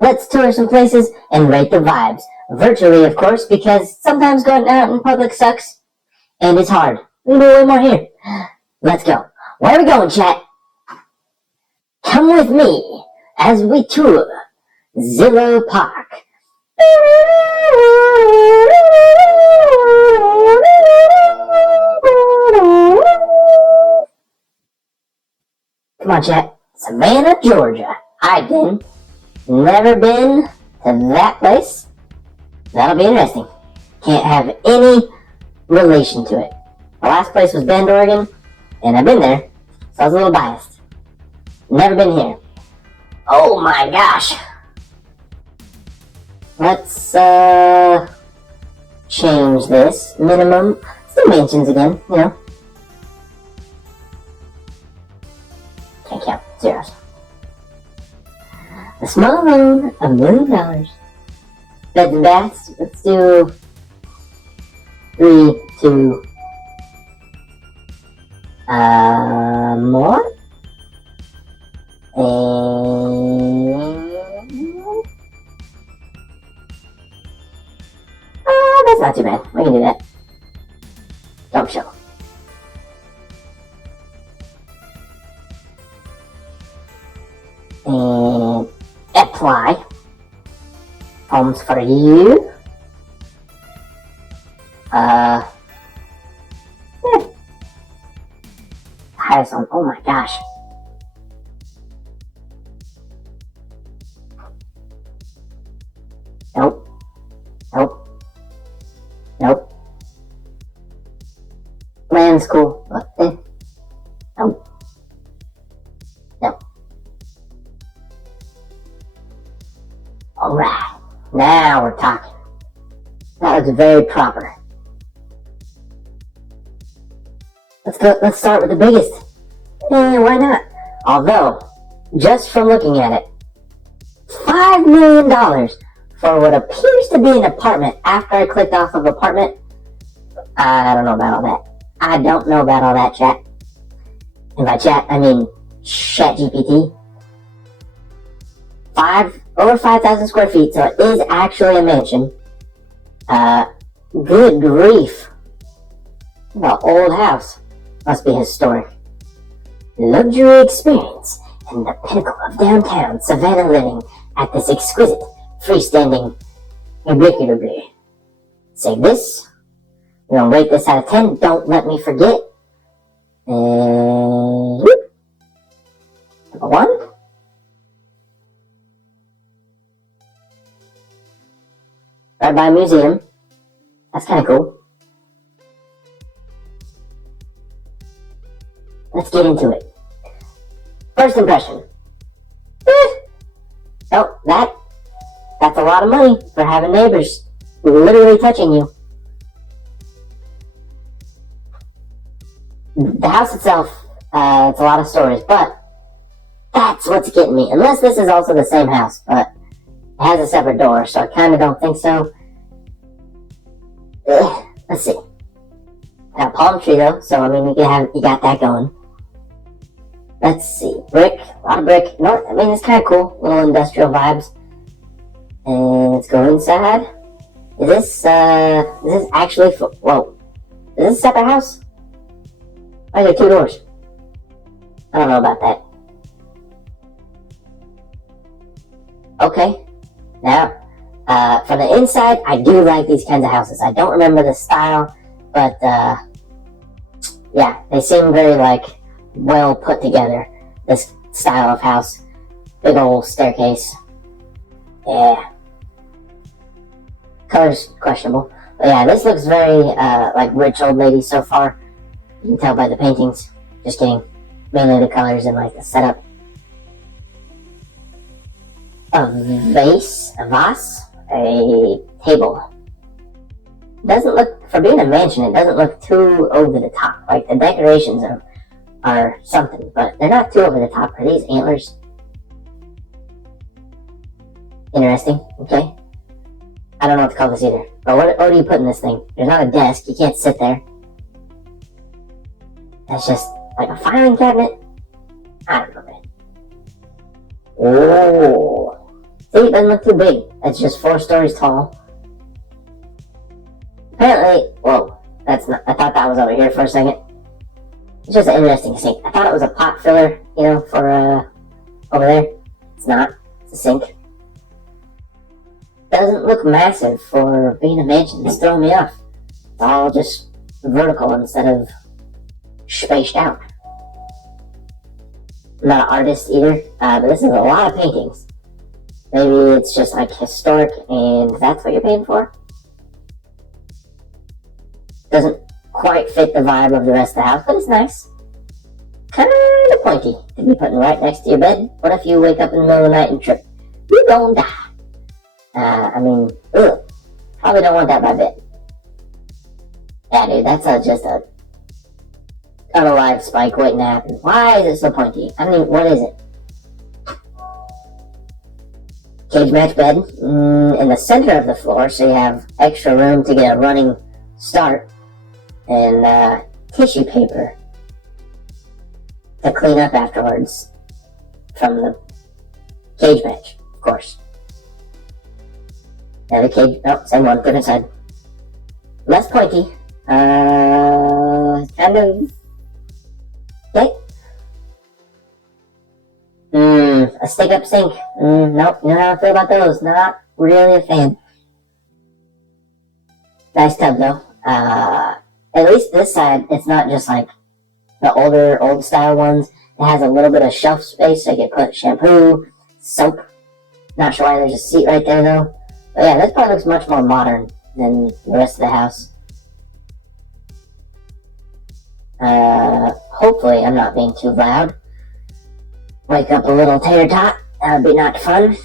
Let's tour some places and rate the vibes. Virtually, of course, because sometimes going out in public sucks. And it's hard. We can do way more here. Let's go. Where are we going, chat? Come with me as we tour Zillow Park. Come on, chat. Savannah, Georgia. I've been. Never been to that place. That'll be interesting. Can't have any relation to it. The last place was Bend, Oregon, and I've been there, so I was a little biased. Never been here. Oh my gosh. Let's change this. Minimum. Still mansions again, you know. Can't count. Zeros. A small loan, $1 million. Beds and baths. Let's do 3, 2, more. And that's not too bad. We can do that. Don't show. And apply. Homes for you. Highest on. Oh my gosh. Nope. Nope. Nope. Land's cool. Nope. Nope. Alright. Now we're talking. That was very proper. Let's start with the biggest. Why not? Although, just from looking at it, $5 million for what appears to be an apartment after I clicked off of apartment. I don't know about all that. I don't know about all that, chat. And by chat, I mean ChatGPT. Over 5,000 square feet, so it is actually a mansion. Good grief. The old house must be historic. Luxury experience and the pinnacle of downtown Savannah living at this exquisite freestanding ubiquity. Save this. We're gonna rate this out of 10. Don't let me forget. And number 1. Right by a museum. That's kind of cool. Let's get into it. First impression. Oh, that's a lot of money for having neighbors literally touching you. The house itself, it's a lot of stories, but that's what's getting me. Unless this is also the same house, but it has a separate door, so I kind of don't think so. Let's see. Got a palm tree though, so I mean you got that going. Let's see. Brick, a lot of brick. No, I mean it's kind of cool, little industrial vibes. And let's go inside. Is this actually? Whoa, is this a separate house? Why are there 2 doors? I don't know about that. Okay. Now, from the inside, I do like these kinds of houses. I don't remember the style, but yeah, they seem very well put together. This style of house, big old staircase. Yeah, color's questionable, but yeah, this looks very rich old lady so far. You can tell by the paintings. Just kidding. Mainly the colors and the setup. A vase, a table. Doesn't look, for being a mansion, it doesn't look too over the top. The decorations are something, but they're not too over the top. Are these antlers? Interesting, okay. I don't know what to call this either. But what do you put in this thing? There's not a desk, you can't sit there. That's just a filing cabinet? I don't know, man. Oh. See, it doesn't look too big. It's just 4 stories tall. Apparently, whoa, that's not, I thought that was over here for a second. It's just an interesting sink. I thought it was a pot filler, you know, for, over there. It's not. It's a sink. Doesn't look massive for being a mansion. It's throwing me off. It's all just vertical instead of spaced out. I'm not an artist either, but this is a lot of paintings. Maybe it's just like historic and that's what you're paying for? Doesn't quite fit the vibe of the rest of the house, but it's nice. Kinda pointy to be putting right next to your bed. What if you wake up in the middle of the night and trip? You're gonna die. I mean, ugh. Probably don't want that by bed. Yeah, dude, that's just a unalive spike waiting to happen. Why is it so pointy? I mean, what is it? Cage match bed in the center of the floor, so you have extra room to get a running start, and tissue paper to clean up afterwards from the cage match, of course. Another cage, oh, same one, different side. Less pointy, kind of, okay. A stick up sink. Nope, you know how I feel about those. Not really a fan. Nice tub though. At least this side, it's not just like the old style ones. It has a little bit of shelf space so you can put shampoo, soap. Not sure why there's a seat right there though. But yeah, this part looks much more modern than the rest of the house. Hopefully I'm not being too loud. Wake up a little tater tot. That would be not fun.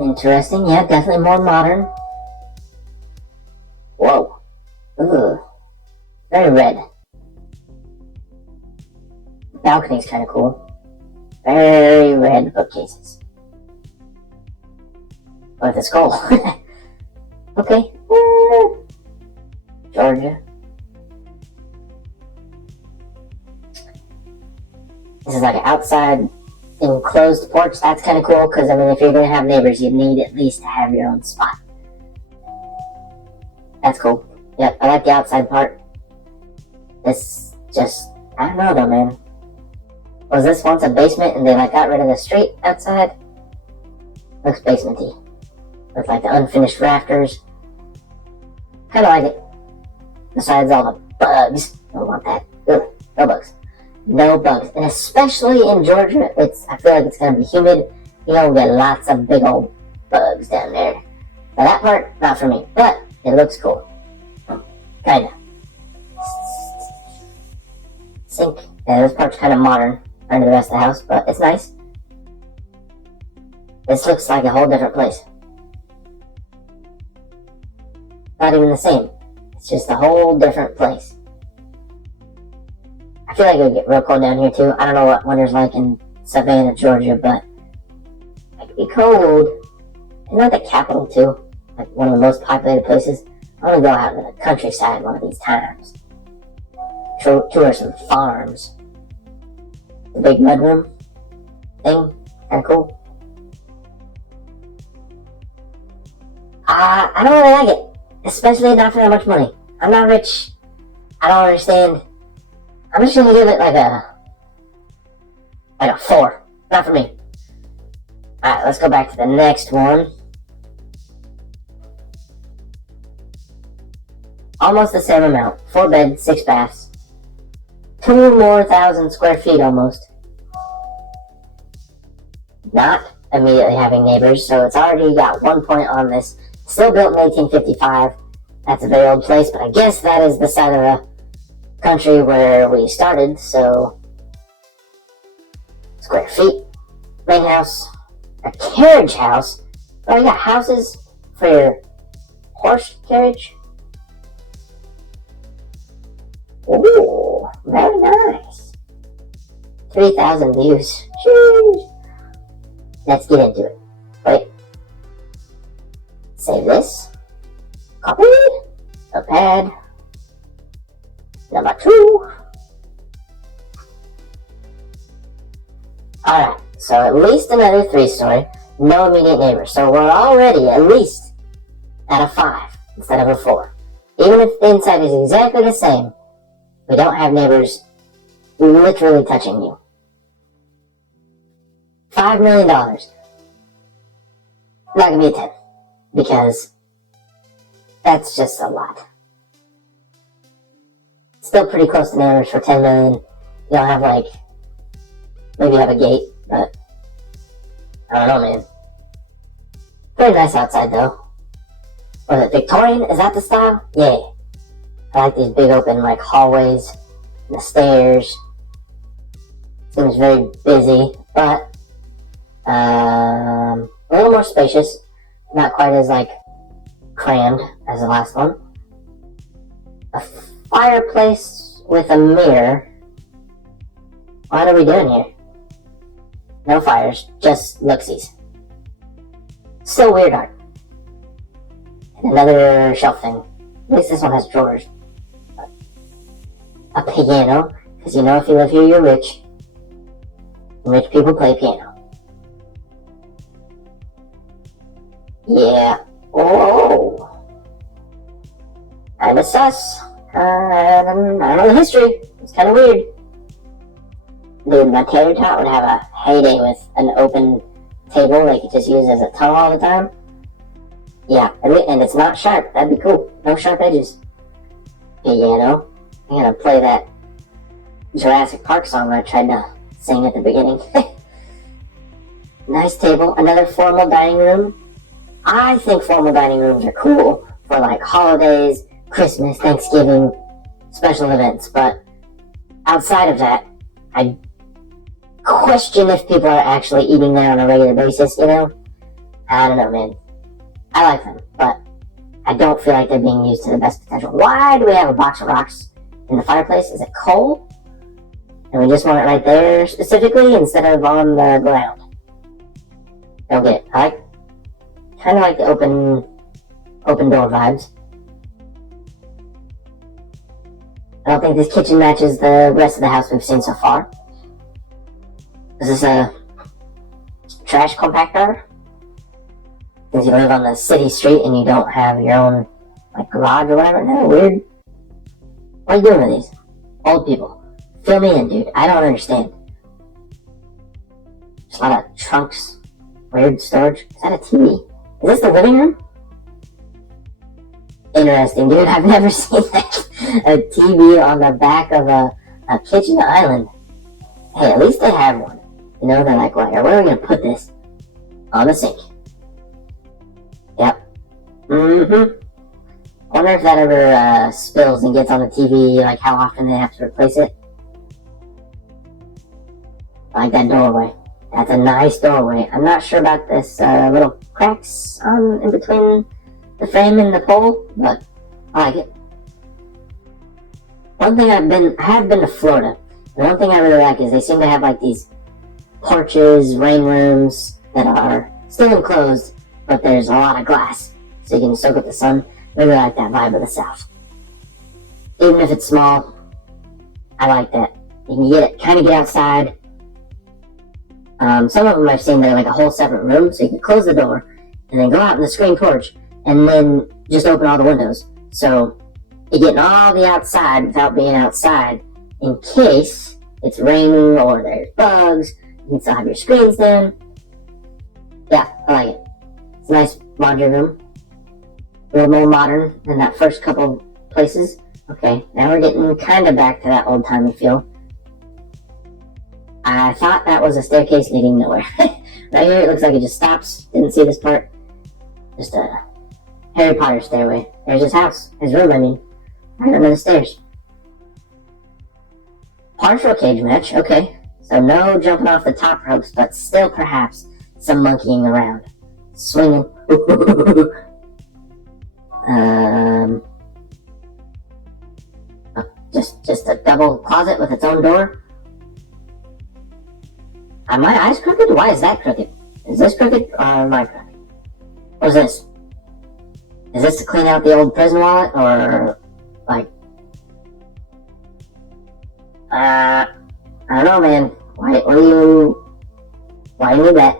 Interesting. Yeah, definitely more modern. Whoa. Ooh. Very red. Balcony's kind of cool. Very red bookcases. With a skull. Okay. Georgia. This is like an outside enclosed porch. That's kind of cool because, I mean, if you're going to have neighbors, you need at least to have your own spot. That's cool. Yep, I like the outside part. This just, I don't know though, man. Was this once a basement and they like got rid of the street outside? Looks basementy. With like the unfinished rafters. Kind of like it. Besides all the bugs. Don't want that. Ugh, no bugs. No bugs. And especially in Georgia, I feel like it's going to be humid. You know, we get lots of big old bugs down there. Now that part, not for me. But it looks cool. Kinda. Sink. Yeah, this part's kind of modern under the rest of the house, but it's nice. This looks like a whole different place. Not even the same. It's just a whole different place. I feel like it would get real cold down here too. I don't know what winter's like in Savannah, Georgia, but it could be cold. And not the capital too. Like one of the most populated places. I want to go out in the countryside one of these times. Tour some farms. The big mudroom thing. Kinda cool. I don't really like it. Especially not for that much money. I'm not rich. I don't understand. I'm just gonna give it like a 4. Not for me. Alright, let's go back to the next one. Almost the same amount. 4 beds, 6 baths. 2 more thousand square feet almost. Not immediately having neighbors, so it's already got 1 point on this. Still built in 1855. That's a very old place, but I guess that is the side of the country where we started, so square feet. Main house. A carriage house. Oh, you got houses for your horse carriage? Ooh, very nice. 3,000 views. Jeez. Let's get into it. Wait. Save this. Copy. Notepad. Number 2. Alright, so at least another 3-story. No immediate neighbors. So we're already at least at a 5 instead of a 4. Even if the inside is exactly the same, we don't have neighbors literally touching you. $5 million. Not gonna be a 10. Because that's just a lot. Still pretty close to neighbors for $10 million. You don't have maybe you have a gate, but I don't know, man. Pretty nice outside though. Was it Victorian? Is that the style? Yeah. I like these big open hallways and the stairs. Seems very busy, but a little more spacious. Not quite as crammed as the last one. A fireplace with a mirror. What are we doing here? No fires, just looksies. Still weird art. And another shelf thing. At least this one has drawers. A piano, because if you live here, you're rich. Rich people play piano. Yeah. Oh. I'm a sus. I don't know the history. It's kind of weird. Dude, my tater tot would have a heyday with an open table they could just use as a tunnel all the time. Yeah, and it's not sharp. That'd be cool. No sharp edges. Piano. I'm gonna play that Jurassic Park song I tried to sing at the beginning. Nice table. Another formal dining room. I think formal dining rooms are cool for holidays, Christmas, Thanksgiving, special events, but outside of that, I question if people are actually eating there on a regular basis, I don't know, man. I like them, but I don't feel like they're being used to the best potential. Why do we have a box of rocks in the fireplace? Is it coal? And we just want it right there specifically instead of on the ground. Don't get it. I kind of like the open door vibes. I don't think this kitchen matches the rest of the house we've seen so far. Is this a trash compactor? Because you live on the city street and you don't have your own garage or whatever? No, weird. What are you doing with these? Old people. Fill me in, dude. I don't understand. Just a lot of trunks. Weird storage. Is that a TV? Is this the living room? Interesting, dude. I've never seen that. A TV on the back of a kitchen island. Hey, at least they have one. They're like, where are we going to put this? On the sink. Yep. I wonder if that ever spills and gets on the TV, how often they have to replace it. I like that doorway. That's a nice doorway. I'm not sure about this little cracks in between the frame and the pole, but I like it. One thing I have been to Florida, and one thing I really like is they seem to have these porches, rain rooms that are still enclosed, but there's a lot of glass, so you can soak up the sun. I really like that vibe of the South. Even if it's small, I like that. You can kind of get outside. Some of them I've seen, they're a whole separate room, so you can close the door, and then go out in the screen porch, and then just open all the windows. So you're getting all the outside without being outside, in case it's raining or there's bugs. You can still have your screens down. Yeah, I like it. It's a nice laundry room. A little more modern than that first couple places. Okay, now we're getting kind of back to that old-timey feel. I thought that was a staircase leading nowhere. Right here, it looks like it just stops. Didn't see this part. Just a Harry Potter stairway. There's his house. His room, I mean. Right under the stairs. Partial cage match, okay. So no jumping off the top ropes, but still perhaps some monkeying around. Swinging. Just a double closet with its own door. Are my eyes crooked? Why is that crooked? Is this crooked or am I crooked? What is this? Is this to clean out the old prison wallet or I don't know, man. Why do you need that?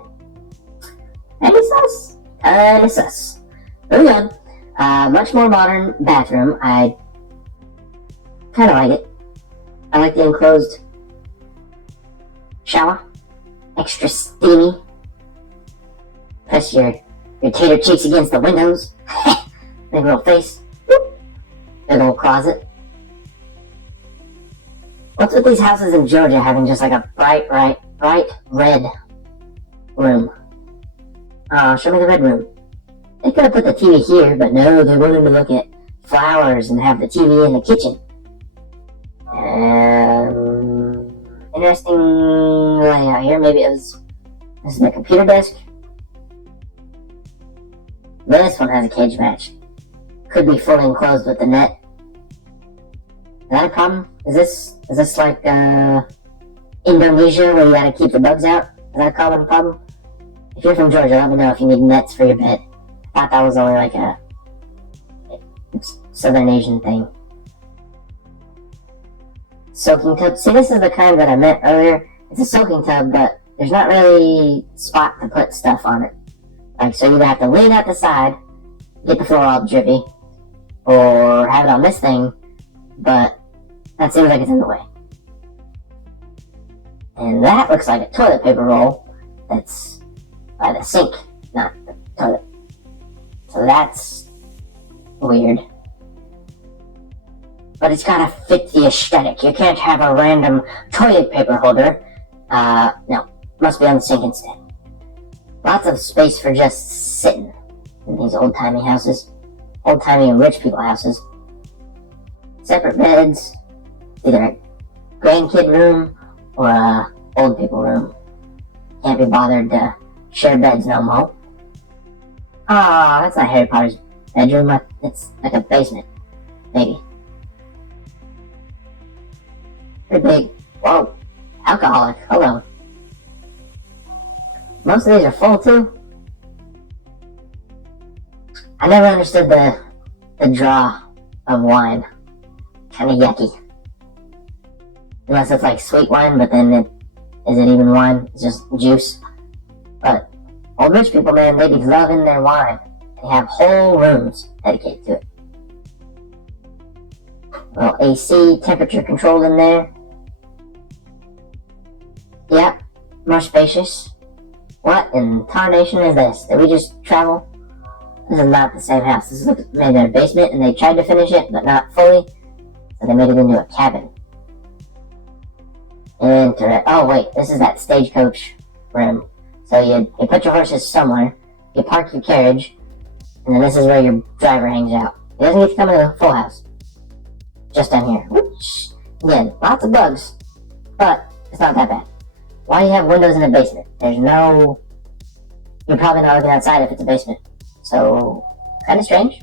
Kinda sus. Kinda sus. Moving on. Much more modern bathroom. I kinda like it. I like the enclosed shower. Extra steamy. Press your tater cheeks against the windows. Big little face. Big old closet. What's with these houses in Georgia having just like a bright red room? Show me the red room. They could have put the TV here, but no, they wanted to look at flowers and have the TV in the kitchen. Interesting layout here. Maybe this is the computer desk. This one has a cage match. Could be fully enclosed with the net. Is that a problem? Is this like Indonesia where you gotta keep the bugs out? Is that a common problem? If you're from Georgia, let me know if you need nets for your bed. I thought that was only like a Southern Asian thing. Soaking tub. See, this is the kind that I meant earlier. It's a soaking tub, but there's not really spot to put stuff on it. Like, so you either have to lean out the side, get the floor all drippy, or have it on this thing, but that seems like it's in the way. And that looks like a toilet paper roll that's by the sink, not the toilet. So that's weird. But it's gotta fit the aesthetic. You can't have a random toilet paper holder. No, must be on the sink instead. Lots of space for just sitting in these old-timey houses. Old-timey and rich people houses. Separate beds. Either a grandkid room or a old people room. Can't be bothered to share beds no more. Ah, that's not Harry Potter's bedroom. It's like a basement. Maybe. Pretty big. Whoa. Alcoholic. Hello. Most of these are full too. I never understood the draw of wine. Kinda yucky. Unless it's like sweet wine, but then is it even wine? It's just juice. But old rich people, man, they be loving their wine. They have whole rooms dedicated to it. Little AC, temperature controlled in there. Yep, more spacious. What in tarnation is this? Did we just travel? This is not the same house. This looks made in a basement, and they tried to finish it, but not fully. So they made it into a cabin. Oh wait, this is that stagecoach room. So you put your horses somewhere, you park your carriage, and then this is where your driver hangs out. He doesn't get to come into the full house. Just down here. Which, again, lots of bugs, but it's not that bad. Why do you have windows in the basement? You're probably not looking outside if it's a basement. So, kind of strange.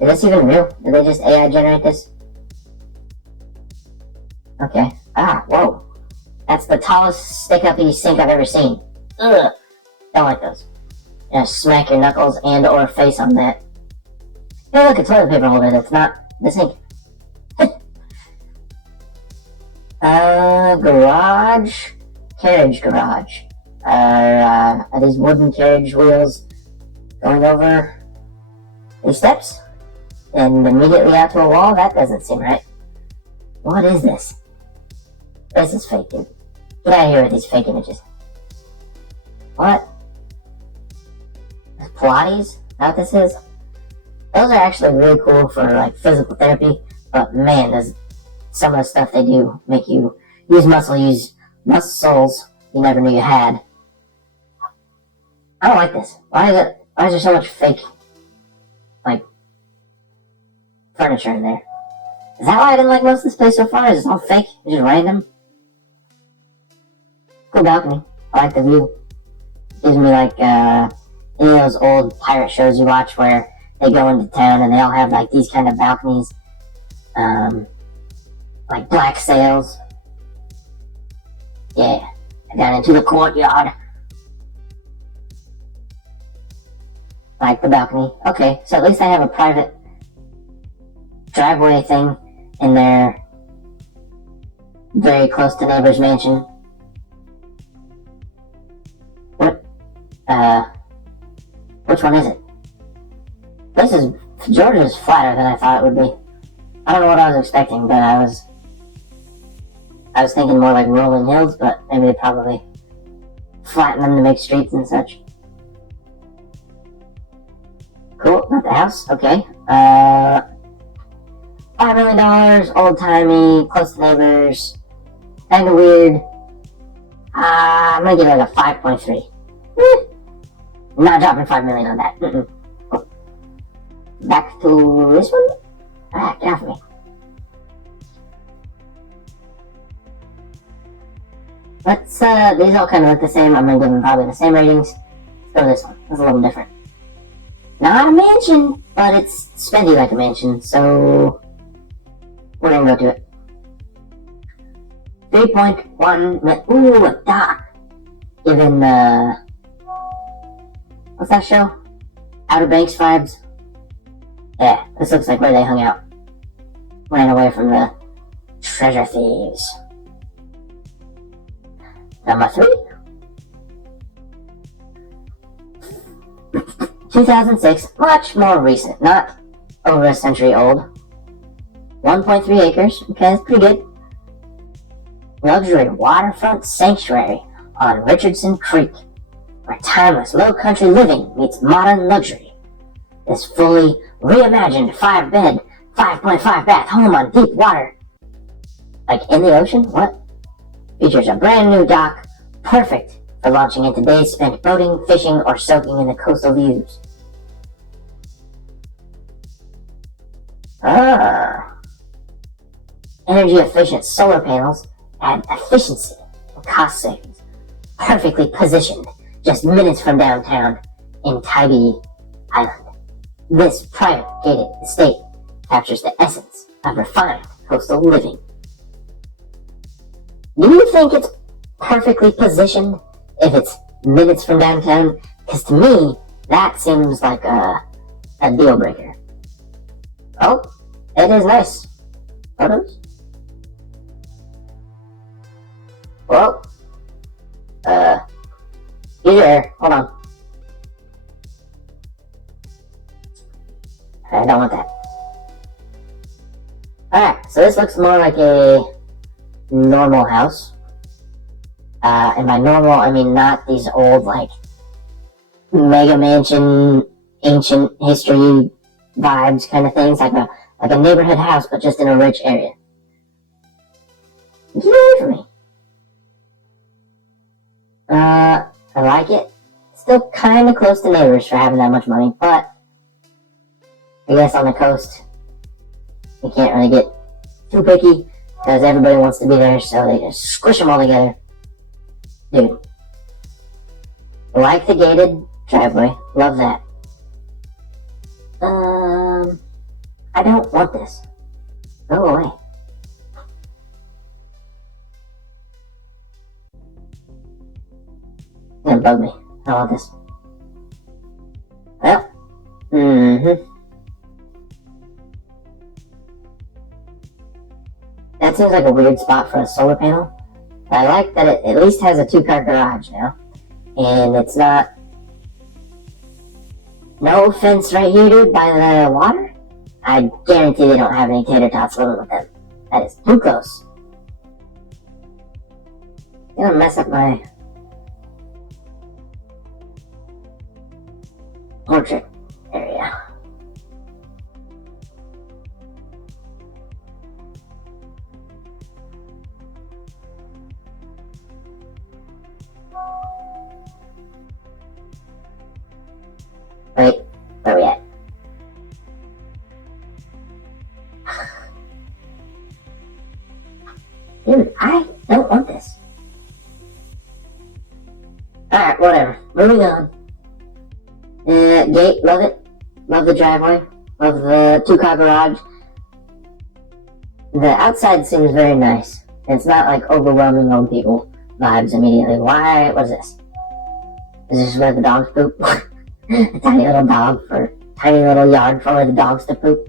Is this even real? Did they just AI generate this? Okay. Whoa. That's the tallest stick-up-y sink I've ever seen. Ugh. Don't like those. Just smack your knuckles and or face on that. Hey, look, a toilet paper holder that's not the sink. Garage? Carriage garage. Are these wooden carriage wheels going over these steps? And immediately out to a wall? That doesn't seem right. What is this? This is fake, dude. Get out of here with these fake images. What? Pilates? Is that what this is? Those are actually really cool for like physical therapy, but man, does some of the stuff they do make you use muscles you never knew you had. I don't like this. Why is there so much fake, like, furniture in there? Is that why I didn't like most of this place so far? Is it all fake? It's just random? Cool balcony. I like the view. Gives me like, any of those old pirate shows you watch where they go into town and they all have like these kind of balconies. Like black sails. Yeah. Down into the courtyard. Like the balcony. Okay, so at least I have a private driveway thing in there. Very close to neighbor's mansion. What? Uh, which one is it? Georgia's flatter than I thought it would be. I don't know what I was expecting, but I was thinking more like rolling hills, but maybe they probably flatten them to make streets and such. Cool, not the house, okay. $5 million, old-timey, close to neighbors, kinda weird. I'm gonna give it like a 5.3. Not dropping $5 million on that. Cool. Back to this one? Get off me. These all kind of look the same. I'm gonna give them probably the same ratings. Let's go to this one. It's a little different. Not a mansion, but it's spendy like a mansion, so we're gonna go to it. 3.1. Ooh, a dock. Given what's that show? Outer Banks vibes. Yeah, this looks like where they hung out. Ran away from the treasure thieves. Number 3. 2006, much more recent, not over a century old. 1.3 acres, okay, that's pretty good. Luxury waterfront sanctuary on Richardson Creek, where timeless low country living meets modern luxury. This fully reimagined 5-bed, 5.5 bath home on deep water. Like in the ocean? What? Features a brand new dock, perfect for launching into days spent boating, fishing, or soaking in the coastal views. Energy efficient solar panels add efficiency and cost savings. Perfectly positioned, just minutes from downtown in Tybee Island. This private gated estate captures the essence of refined coastal living. Do you think it's perfectly positioned if it's minutes from downtown? Because to me, that seems like a deal breaker. Oh, it is nice. Photos? Whoa. You there. Hold on. I don't want that. Alright, so this looks more like a normal house. And by normal, I mean not these old, like, mega mansion, ancient history vibes kind of things, like a neighborhood house, but just in a rich area. Get away from me. I like it. Still kind of close to neighbors for having that much money, but I guess on the coast, you can't really get too picky, because everybody wants to be there, so they just squish them all together. Dude. Like the gated driveway. Love that. I don't want this. Go away. It's gonna bug me. I don't want this. Well. That seems like a weird spot for a solar panel. I like that it at least has a 2-car garage now. And it's not... No fence right here, dude, by the water? I guarantee they don't have any tater tots living with them. That is too close. It's gonna mess up my... portrait area. Wait, where are we at? Dude, I don't want this. Alright, whatever. Moving on. Gate, love it. Love the driveway. Love the 2-car garage. The outside seems very nice. It's not like overwhelming old people vibes immediately. Why? What is this? Is this where the dogs poop? A tiny little dog for a tiny little yard for the dogs to poop.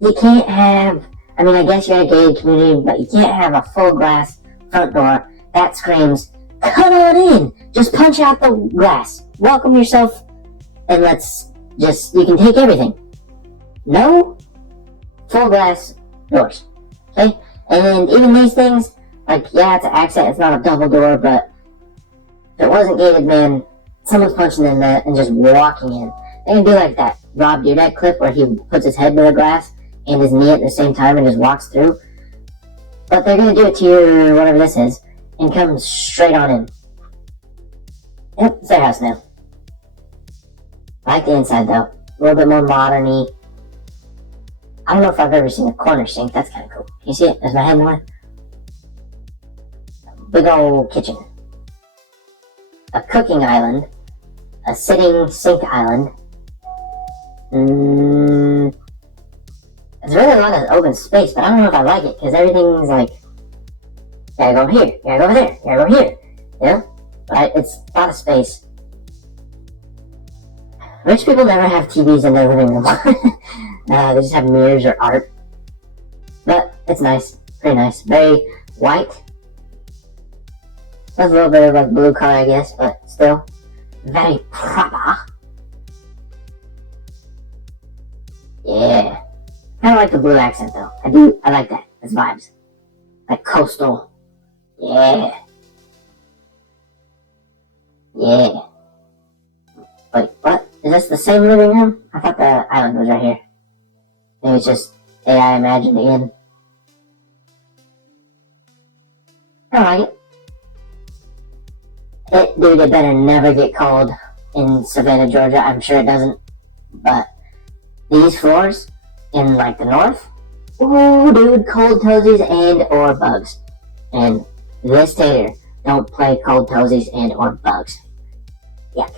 You can't have... I mean, I guess you're a gated community, but you can't have a full glass front door. That screams Come on in. Just punch out the glass. Welcome yourself, and you can take everything. No full glass doors. Okay? And even these things, like, yeah, it's an accent, it's not a double door, but if it wasn't gated, man, someone's punching in that and just walking in. They can do like that Rob Dyrdek clip where he puts his head to the glass and his knee at the same time and just walks through. But they're gonna do it to your whatever this is and come straight on in. Yep, it's their house now. I like the inside though. A little bit more modern-y. I don't know if I've ever seen a corner sink. That's kind of cool. Can you see it? There's my head in the way. Big old kitchen. A cooking island. A sitting sink island. It's really a lot of open space, but I don't know if I like it because everything's like, you gotta go over here, you gotta go over there, you gotta go over here. You know? But it's a lot of space. Rich people never have TVs in their living room. They just have mirrors or art. But it's nice. Pretty nice. Very white. Has a little bit of like blue color, I guess, but still very proper. Yeah. Kind of like the blue accent though. I like that. It's vibes. Like coastal. Yeah. Yeah. Wait, what? Is this the same living room? I thought the island was right here. Maybe it's just AI imagined again. I like it. Dude, it better never get cold in Savannah, Georgia. I'm sure it doesn't. But these floors in like the north, ooh, dude, cold toesies and or bugs. And this tater don't play cold toesies and or bugs. Yuck.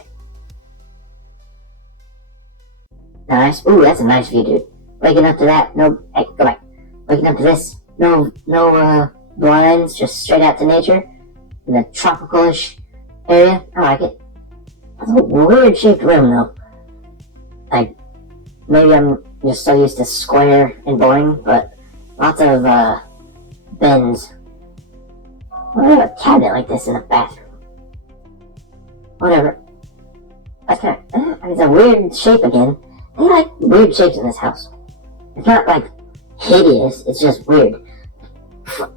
Nice. Ooh, that's a nice view, dude. Waking up to that, no, hey, go back. Waking up to this, no blinds, just straight out to nature in the tropical-ish area. I like it. It's a weird shaped room though. Like, maybe I'm just so used to square and boring, but lots of bends. Why do I have a cabinet like this in the bathroom? Whatever. That's kind of, it's a weird shape again. They like weird shapes in this house. It's not like hideous, it's just weird.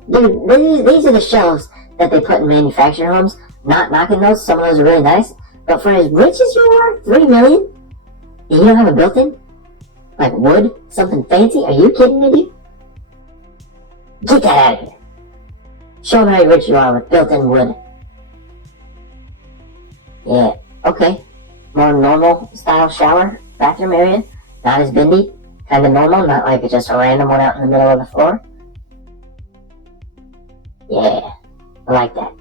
Dude, these are the shelves that they put in manufactured homes. Not knocking those, some of those are really nice. But for as rich as you are, $3 million, and you don't have a built-in? Like wood? Something fancy? Are you kidding me, dude? Get that out of here. Show them how rich you are with built-in wood. Yeah, okay. More normal style shower, bathroom area. Not as bendy. Kind of normal, not like it's just a random one out in the middle of the floor. Yeah, I like that.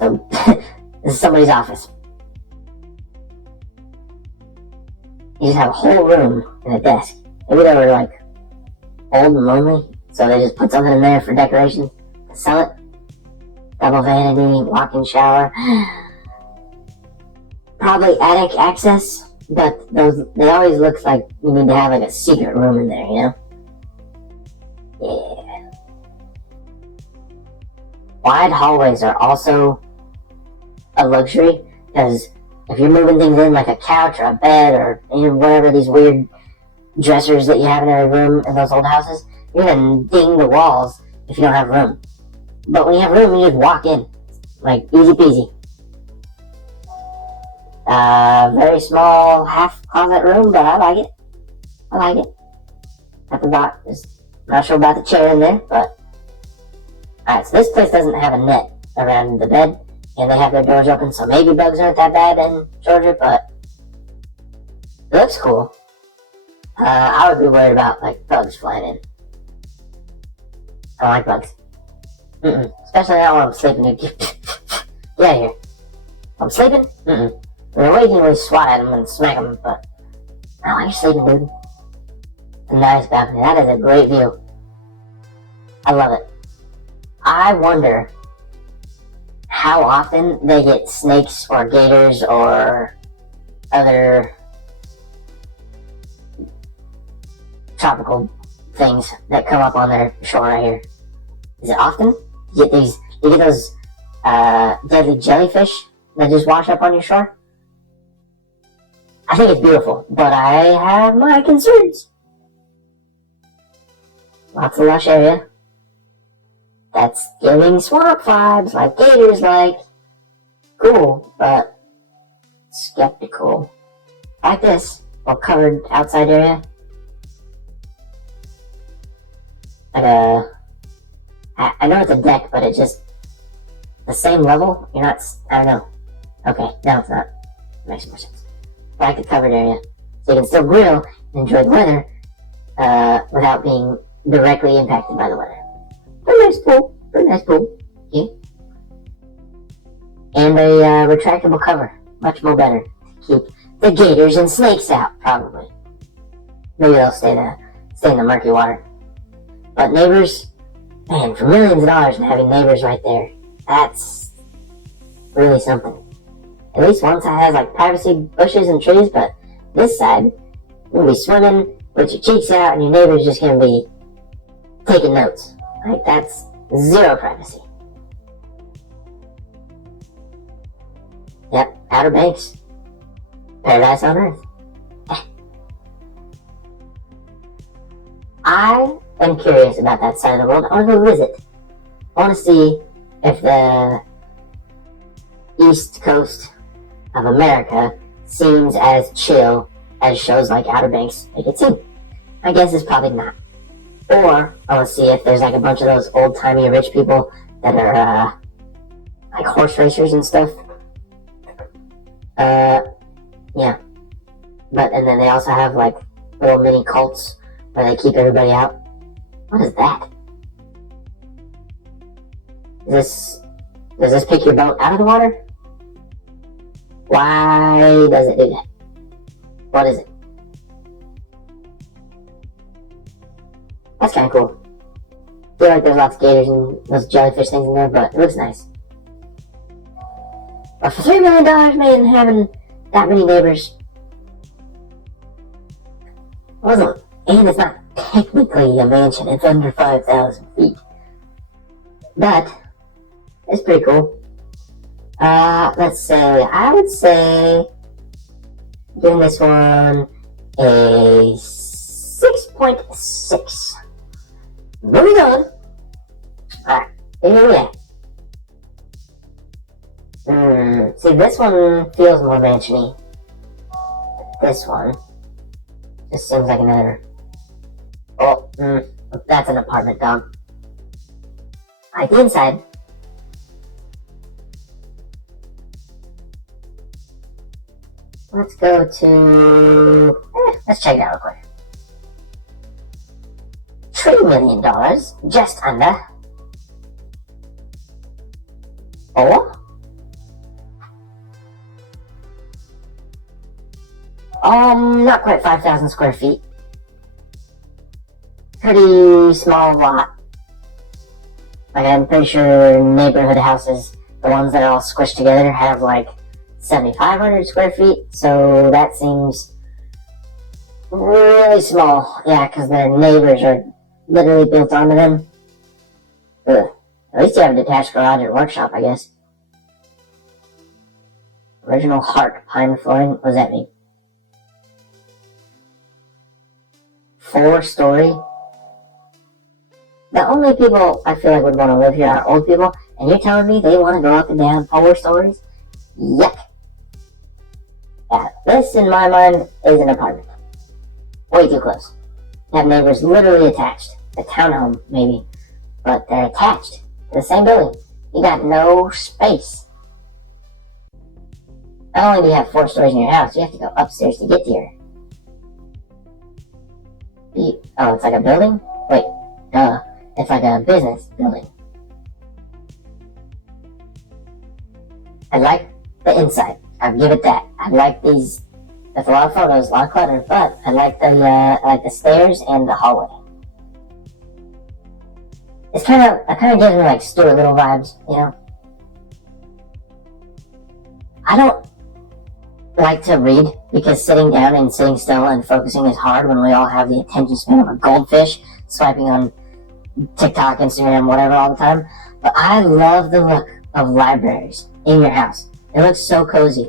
So, this is somebody's office. You just have a whole room and a desk. Maybe they were like old and lonely, so they just put something in there for decoration to sell it. Double vanity, walk-in shower. Probably attic access, but they always look like you need to have like a secret room in there, you know? Yeah. Wide hallways are also a luxury, because if you're moving things in like a couch or a bed or whatever, these weird dressers that you have in every room in those old houses, you're gonna ding the walls if you don't have room. But when you have room, you just walk in. Like, easy peasy. Very small half closet room, but I like it. I like it. At the bottom, just not sure about the chair in there, but alright, so this place doesn't have a net around the bed, and they have their doors open, so maybe bugs aren't that bad in Georgia, but it looks cool. I would be worried about like bugs flying in. I don't like bugs. Especially now when I'm sleeping. Get out of here. I'm sleeping? I occasionally swat at them and smack them, but I don't like sleeping, dude. It's a nice balcony. That is a great view. I love it. I wonder how often they get snakes or gators or other tropical things that come up on their shore right here. Is it often? You get those deadly jellyfish that just wash up on your shore. I think it's beautiful, but I have my concerns. Lots of lush area. That's giving swamp vibes, like gators like. Cool, but skeptical. Like this, well covered outside area. Like I know it's a deck, but it's just the same level. You're not, I don't know. Okay, no it's not. It makes more sense. I like the covered area, so you can still grill and enjoy the weather without being directly impacted by the weather. Pretty nice pool. Yeah. And a retractable cover, much more better to keep the gators and snakes out, probably. Maybe they'll stay in the murky water. But neighbors, man, for millions of dollars and having neighbors right there, that's really something. At least one side has like privacy bushes and trees, but this side, you're gonna be swimming with your cheeks out and your neighbor's just gonna be taking notes. Like, that's zero privacy. Yep, Outer Banks. Paradise on Earth. I am curious about that side of the world. I want to go visit. I want to see if the East Coast of America seems as chill as shows like Outer Banks make it seem. My guess is probably not. Or I want to see if there's like a bunch of those old-timey rich people that are like horse racers and stuff. Yeah. But, and then they also have like little mini cults where they keep everybody out. What is that? Does this pick your boat out of the water? Why does it do that? What is it? That's kind of cool. I feel like there's lots of gators and those jellyfish things in there, but it looks nice. But for $3 million, man, having that many neighbors wasn't, and it's not technically a mansion, it's under 5,000 feet. But it's pretty cool. Let's say, I would say, giving this one a 6.6. Moving on. Alright, here we are. See, this one feels more mansion-y. This one just seems like another. Oh, that's an apartment, dog. Alright, the inside. Let's go to. Let's check it out real quick. $3 million, just under. Or not quite 5,000 square feet. Pretty small lot. Like, I'm pretty sure neighborhood houses, the ones that are all squished together, have like 7,500 square feet. So that seems really small. Yeah, because their neighbors are literally built onto them. Ugh. At least you have a detached garage and workshop, I guess. Original Hark pine flooring. What does that mean? 4-story. The only people I feel like would want to live here are old people, and you're telling me they want to go up and down 4 stories? Yuck. Yeah, this in my mind is an apartment. Way too close. Have neighbors literally attached. A townhome, maybe. But they're attached to the same building. You got no space. Not only do you have 4 stories in your house, you have to go upstairs to get to your. Oh, it's like a building? Wait, duh. It's like a business building. I like the inside. I'll give it that. I like these. There's a lot of photos, a lot of clutter, but I like the stairs and the hallway. It kind of gives me like Stuart Little vibes, you know. I don't like to read because sitting down and sitting still and focusing is hard when we all have the attention span of a goldfish swiping on TikTok, Instagram, whatever all the time. But I love the look of libraries in your house. It looks so cozy.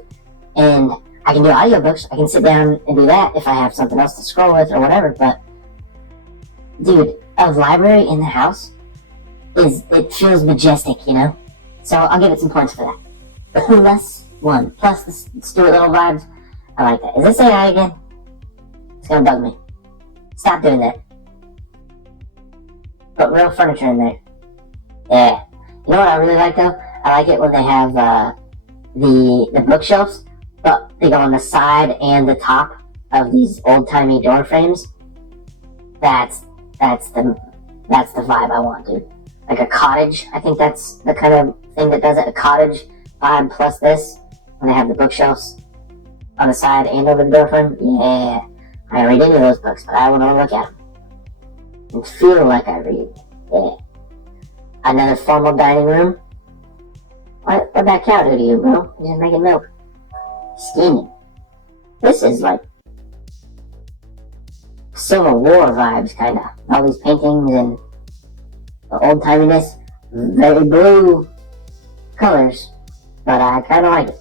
And I can do audiobooks. I can sit down and do that if I have something else to scroll with or whatever. But, dude, a library in the house it feels majestic, you know? So I'll give it some points for that. Plus one. Plus the Stuart Little vibes. I like that. Is this AI again? It's gonna bug me. Stop doing that. Put real furniture in there. Yeah. You know what I really like though? I like it when they have the bookshelves, but they go on the side and the top of these old-timey door frames. That's the vibe I want, dude. Like a cottage. I think that's the kind of thing that does it. A cottage vibe plus this when they have the bookshelves on the side and over the door frame. Yeah. I don't read any of those books, but I want to look at them and feel like I read. Yeah. Another formal dining room. What that cow do to you, bro? You're just making milk. Steaming. This is like Civil War vibes, kinda. All these paintings and the old timiness. Very blue colors, but I kinda like it.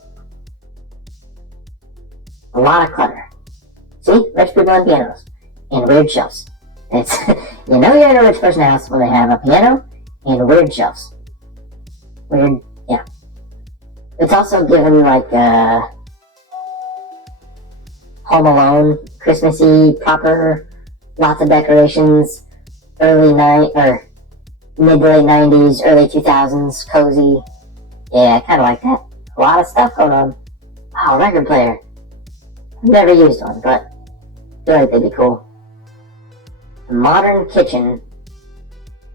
A lot of clutter. See? Rich people on pianos. And weird shelves. It's you know you're in a rich person's house when they have a piano and weird shelves. Weird, yeah. It's also given like Home Alone, Christmassy, proper, lots of decorations, mid to late 90s, early 2000s, cozy. Yeah, I kind of like that. A lot of stuff going on. Oh, record player. I've never used one, but I feel like they'd be cool. A modern kitchen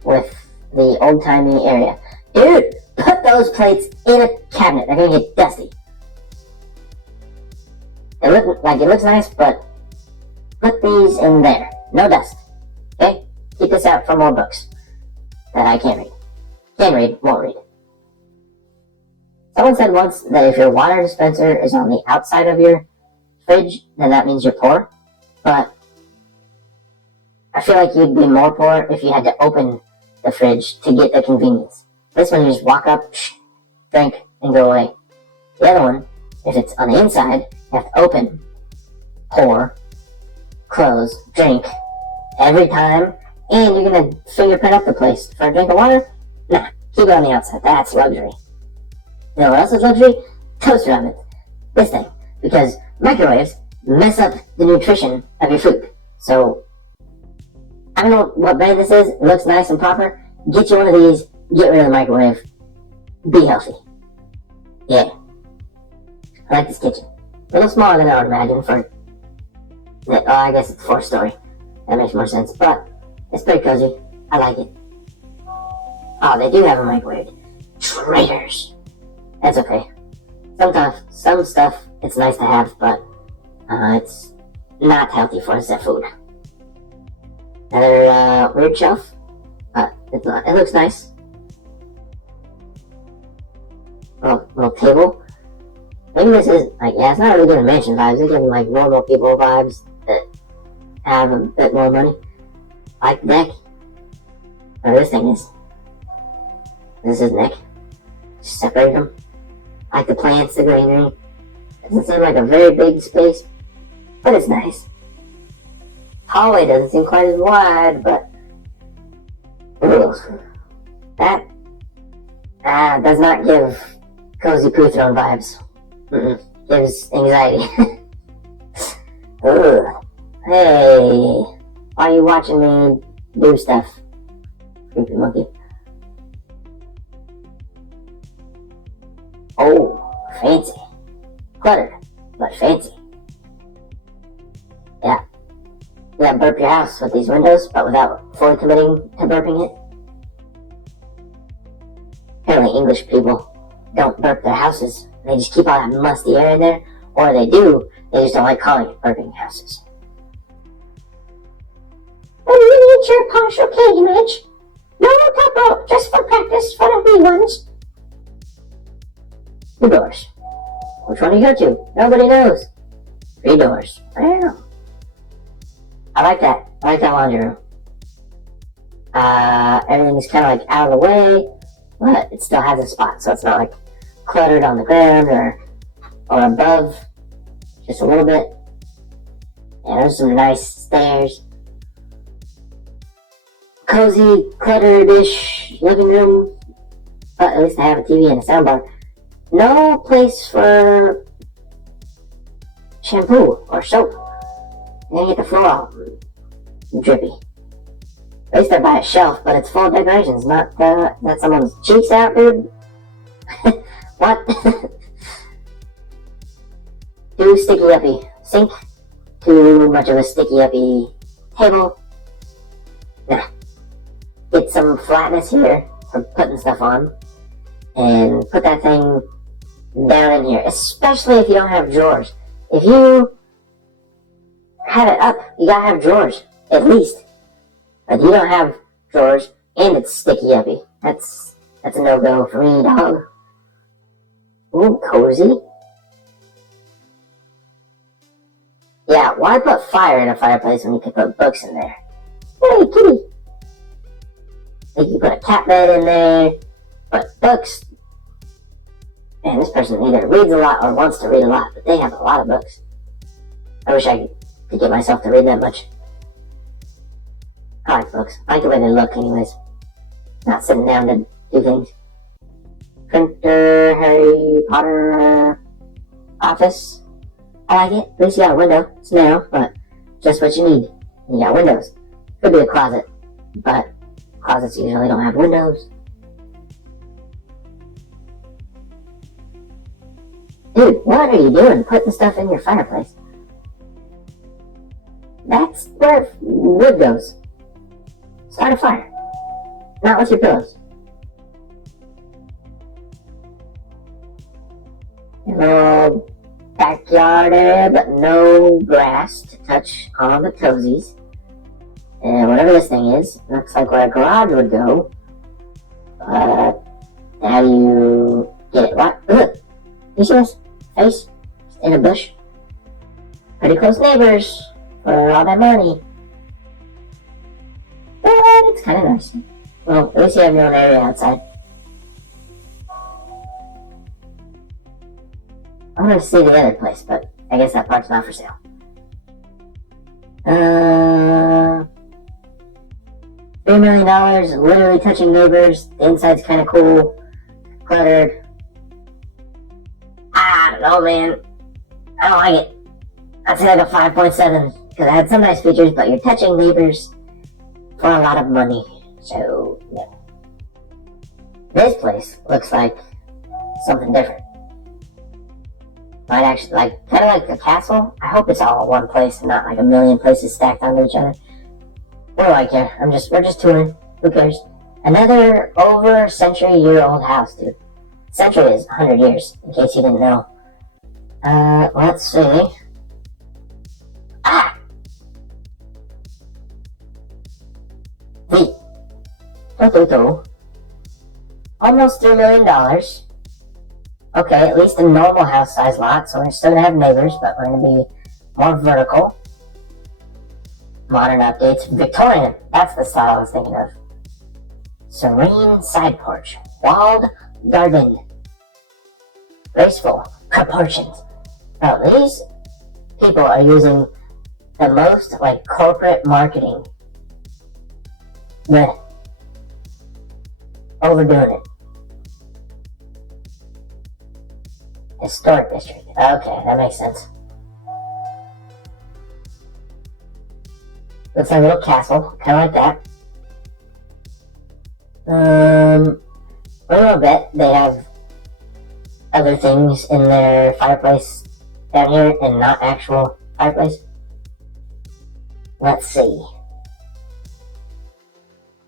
with the old-timey area. Dude, put those plates in a cabinet. They're gonna get dusty. It looks nice, but put these in there. No dust. Okay? Keep this out for more books that I can't read. Can read, won't read. Someone said once that if your water dispenser is on the outside of your fridge, then that means you're poor. But I feel like you'd be more poor if you had to open the fridge to get the convenience. This one you just walk up, drink, and go away. The other one, if it's on the inside, you have to open, pour, close, drink, every time, and you're gonna fingerprint up the place for a drink of water? Nah, keep it on the outside. That's luxury. You know what else is luxury? Toaster ovens. This thing. Because microwaves mess up the nutrition of your food. So, I don't know what brand this is. It looks nice and proper. Get you one of these. Get rid of the microwave. Be healthy. Yeah. I like this kitchen. A little smaller than I would imagine for... Oh, I guess it's 4-story. That makes more sense. But, it's pretty cozy. I like it. Oh, they do have a microwave. Traitors. That's okay. Some stuff it's nice to have, but it's not healthy for us at food. Another weird shelf. It looks nice. Little table. Maybe this is it's not really giving mansion vibes. It's giving like normal people vibes that have a bit more money. Like the deck. Or this thing is. This is neck. Just separate them. Like the plants, the greenery. Doesn't seem like a very big space, but it's nice. Hallway doesn't seem quite as wide, but that does not give cozy poo throne vibes. Gives anxiety. Hey, why are you watching me do stuff? Creepy monkey. Oh, fancy. Cluttered, but fancy. Yeah. You gotta burp your house with these windows, but without fully committing to burping it. Apparently English people don't burp their houses. They just keep all that musty air in there. Or they do, they just don't like calling it burping houses. When you need your partial cage match, no top rope, just for practice for the wee ones. Two doors. Which one do you go to? Nobody knows. 3 doors. Wow. I like that. I like that laundry room. Everything is kind of like out of the way. but it still has a spot, so it's not like cluttered on the ground or above, just a little bit. And there's some nice stairs. Cozy, cluttered-ish living room, but at least I have a TV and a soundbar. No place for shampoo or soap. And then you get the floor all drippy. At least they're by a shelf, but it's full of decorations, not someone's cheeks out, dude. What? Too sticky uppy sink. Too much of a sticky uppy table. Nah. Get some flatness here for putting stuff on. And put that thing down in here. Especially if you don't have drawers. If you have it up, you gotta have drawers. At least. But you don't have drawers, and it's sticky uppy. That's a no-go for me, dog. Ooh, cozy. Yeah, why put fire in a fireplace when you could put books in there? Hey, kitty! Like you put a cat bed in there, but books. Man, this person either reads a lot or wants to read a lot, but they have a lot of books. I wish I could get myself to read that much. I like books. I like the way they look anyways. Not sitting down to do things. Printer, Harry Potter, office. I like it. At least you got a window. It's narrow, but just what you need. You got windows. Could be a closet, but closets usually don't have windows. Dude, what are you doing putting stuff in your fireplace? That's where wood goes. Start a fire. Not with your pillows. Little backyard area, but no grass to touch on the toesies. And whatever this thing is, looks like where a garage would go. How do you get it? What? Look! You see this? Face? In a bush? Pretty close neighbors for all that money. But it's kind of nice. Well, at least you have your own area outside. I'm going to see the other place, but I guess that part's not for sale. $3 million, literally touching neighbors. The inside's kind of cool. Cluttered. I don't know, man. I don't like it. I'd say like a 5.7, because it had some nice features, but you're touching neighbors for a lot of money. So, yeah. This place looks like something different. Might actually, like, kind of like the castle. I hope it's all one place and not like a million places stacked onto each other. What do I care? We're just touring. Who cares? Another over century-year-old house, dude. Century is 100 years, in case you didn't know. Let's see. Ah! Wait. Almost $3 million. Okay, at least a normal house size lot, so we're still gonna have neighbors, but we're gonna be more vertical. Modern updates. Victorian. That's the style I was thinking of. Serene side porch. Walled garden. Graceful proportions. Now, these people are using the most, like, corporate marketing. But overdoing it. Historic district. Okay, that makes sense. Looks like a little castle, kind of like that. A little bit. They have other things in their fireplace down here, and not actual fireplace. Let's see.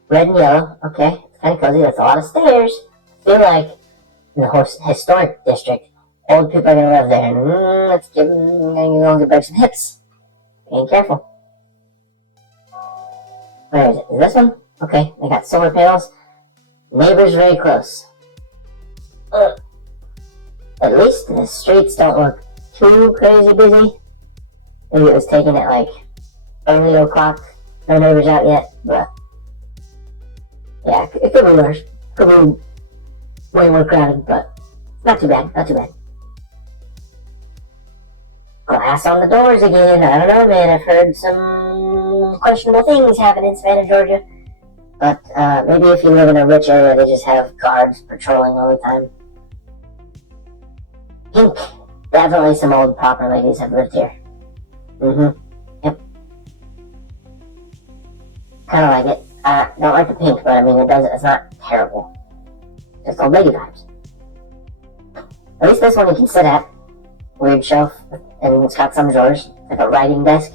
Red and yellow. Okay, it's kind of cozy. That's a lot of stairs. I feel like in the historic district, old people are gonna live there, and let's give them to break some hips. Being careful. Where is it? Is this one? Okay, they got solar panels. Neighbors very close. At least the streets don't look too crazy busy. Maybe it was taken at like early o'clock. No neighbors out yet, but yeah, it could be worse. Could be way more crowded, but not too bad, not too bad. Glass on the doors again. I don't know, man. I've heard some questionable things happen in Savannah, Georgia. But maybe if you live in a rich area, they just have guards patrolling all the time. Pink. Definitely some old proper ladies have lived here. Yep. Kind of like it. Don't like the pink, but I mean, it's not terrible. Just old lady vibes. At least this one you can sit at. Weird shelf, and it's got some drawers, like a writing desk,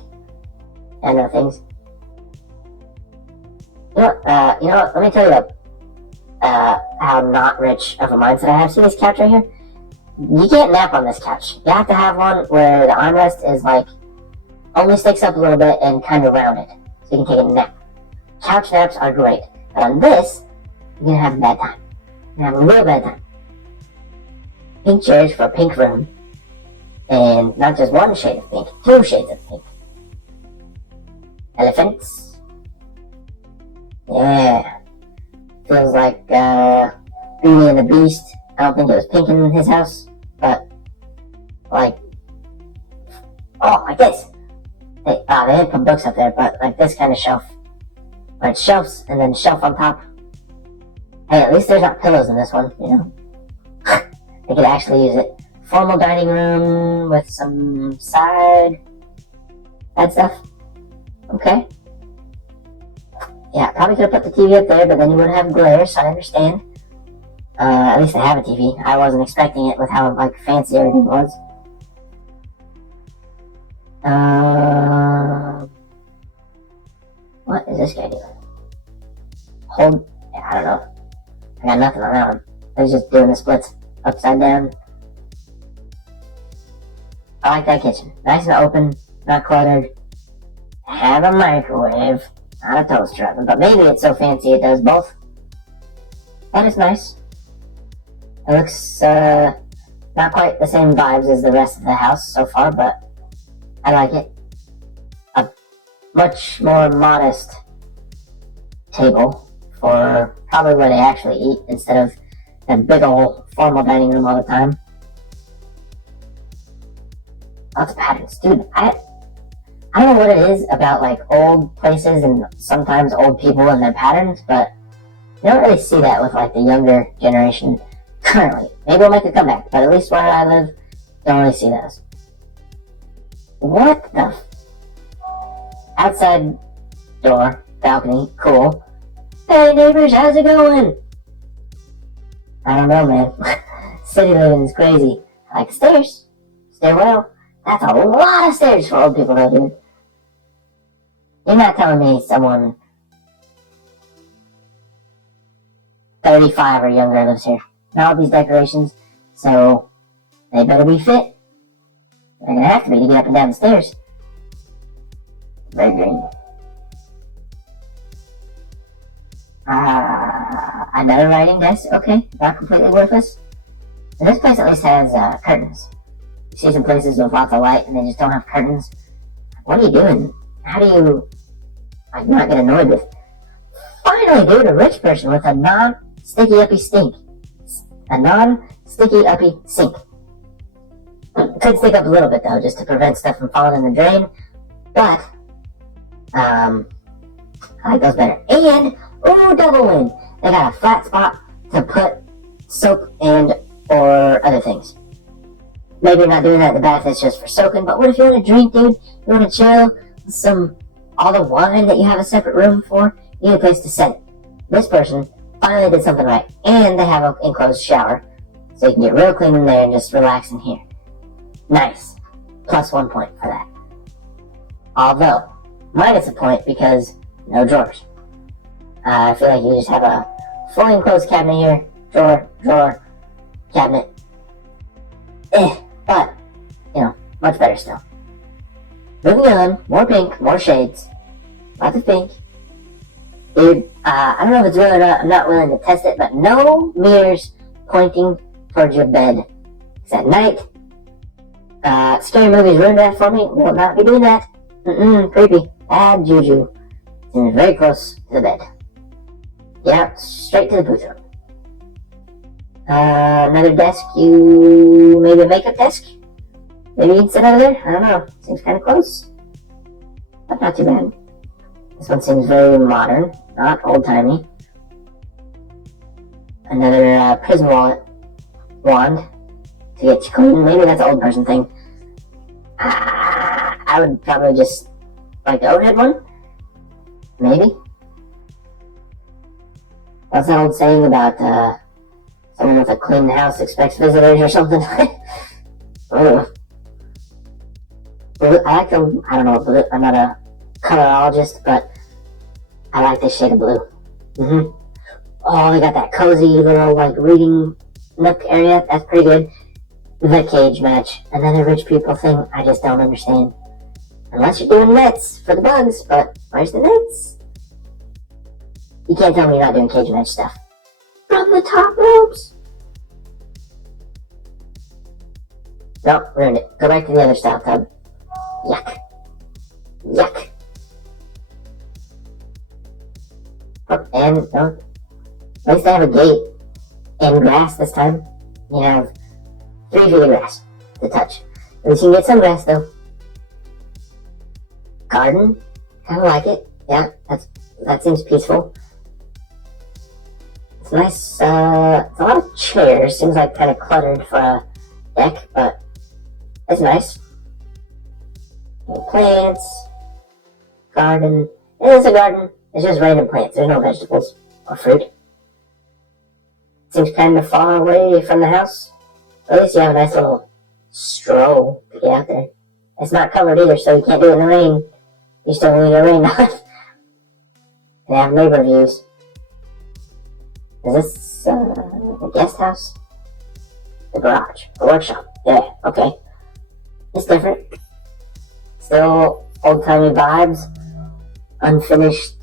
and other things. You know what? Let me tell you how not rich of a mindset I have. See this couch right here? You can't nap on this couch. You have to have one where the armrest is like only sticks up a little bit and kind of rounded, so you can take a nap. Couch naps are great, but on this, you're gonna have a bad time. You're gonna have a real bad time. Pink chairs for a pink room, and not just one shade of pink, 2 shades of pink. Elephants. Yeah. Feels like Beauty and the Beast. I don't think it was pink in his house, but like this. They didn't put books up there, but like this kind of shelf. Where it's shelves and then shelf on top. Hey, at least there's not pillows in this one, you know. They could actually use it. Formal dining room with some side stuff. Okay. Yeah, probably could have put the TV up there, but then you would have glare, so I understand. At least I have a TV. I wasn't expecting it with how like fancy everything was. What is this guy doing? I don't know. I got nothing on that one. I was just doing the splits upside down. I like that kitchen. Nice and open, not cluttered. Have a microwave, not a toaster oven, but maybe it's so fancy it does both. That is nice. It looks not quite the same vibes as the rest of the house so far, but I like it. A much more modest table for probably where they actually eat instead of that big old formal dining room all the time. Lots of patterns. Dude, I don't know what it is about like old places and sometimes old people and their patterns, but you don't really see that with like the younger generation currently. Maybe we'll make a comeback, but at least where I live, don't really see those. What the outside door, balcony, cool. Hey neighbors, how's it going? I don't know, man. City living is crazy. I like stairs. Stairwell. That's a lot of stairs for old people though, dude. You're not telling me someone 35 or younger lives here. Not all these decorations, so they better be fit. They're gonna have to be to get up and down the stairs. Very green. Another writing desk. Okay, not completely worthless. And this place at least has curtains. You see some places with lots of light and they just don't have curtains. What are you doing? How do you not get annoyed with? Finally, dude, a rich person with a non-sticky uppy sink. A non-sticky uppy sink. Could stick up a little bit though, just to prevent stuff from falling in the drain. But I like those better. And double win. They got a flat spot to put soap and or other things. Maybe you're not doing that in the bath, it's just for soaking, but what if you want to drink, dude? You want to chill with all the wine that you have a separate room for? You need a place to set it. This person finally did something right, and they have an enclosed shower, so you can get real clean in there and just relax in here. Nice. Plus 1 point for that. Although, minus a point because no drawers. I feel like you just have a fully enclosed cabinet here. Drawer, cabinet. But, much better still. Moving on, more pink, more shades. Lots of pink. Dude, I don't know if it's real or not, I'm not willing to test it, but no mirrors pointing towards your bed. It's at night. Scary movies ruined that for me. Will not be doing that. Creepy. Bad juju. Seems very close to the bed. Get out straight to the booth room. Another desk, maybe a makeup desk? Maybe you'd sit over there? I don't know. Seems kind of close. But not too bad. This one seems very modern, not old-timey. Another prison wand to get you clean. Maybe that's an old person thing. I would probably just like the overhead one. Maybe. What's that old saying about someone with a clean house expects visitors or something? Ugh. Blue, I like them. I don't know, blue. I'm not a colorologist, but I like this shade of blue. Oh, they got that cozy little like reading nook area. That's pretty good. The cage match. Another rich people thing I just don't understand. Unless you're doing nets for the bugs, but where's the nets? You can't tell me you're not doing cage match stuff. From the top ropes. Nope, ruined it. Go back to the other style tub. Yuck. Yuck. Oh, and no. At least I have a gate and grass this time. You have 3 feet of grass to touch. At least you can get some grass though. Garden, kind of like it. Yeah, that seems peaceful. It's nice. It's a lot of chairs. Seems like kind of cluttered for a deck, but it's nice. Plants, garden. It is a garden. It's just random plants. There's no vegetables or fruit. Seems kind of far away from the house. At least you have a nice little stroll to get out there. It's not covered either, so you can't do it in the rain. You still need a rain on. They have neighbor views. Is this the guest house? The garage. The workshop. Yeah, okay. It's different. Still old-timey vibes. Unfinished.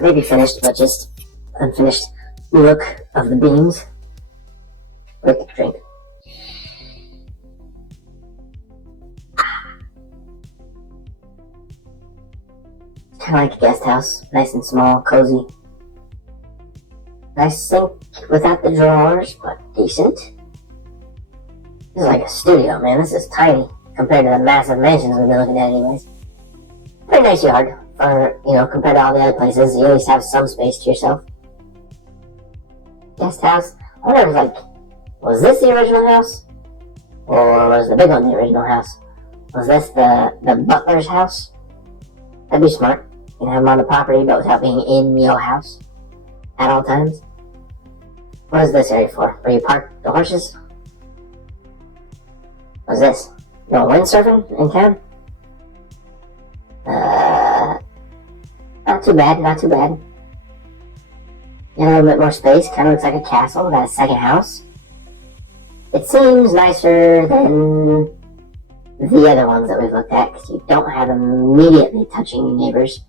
Maybe finished, but just unfinished look of the beams. Quick drink. Kind of like a guest house. Nice and small, cozy. Nice sink without the drawers, but decent. This is like a studio, man. This is tiny compared to the massive mansions we've been looking at anyways. Pretty nice yard for, compared to all the other places. You at least have some space to yourself. Guest house. I wonder if, was this the original house? Or was the big one the original house? Was this the butler's house? That'd be smart. You can have them on the property, but without being in your house at all times. What is this area for? Where you park the horses? What's this? No windsurfing in town? Not too bad, not too bad. You have a little bit more space, kind of looks like a castle, got a second house. It seems nicer than the other ones that we've looked at, because you don't have immediately touching your neighbors.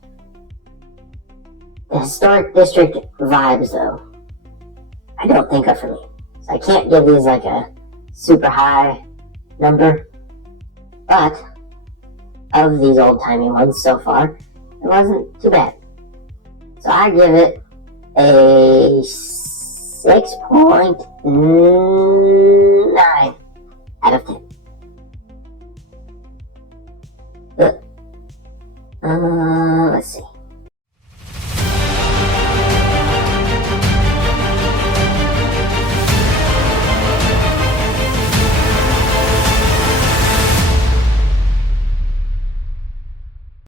The historic district vibes, though, I don't think are for me. So I can't give these a super high number, but of these old-timey ones so far, it wasn't too bad. So I give it a 6.9 out of 10.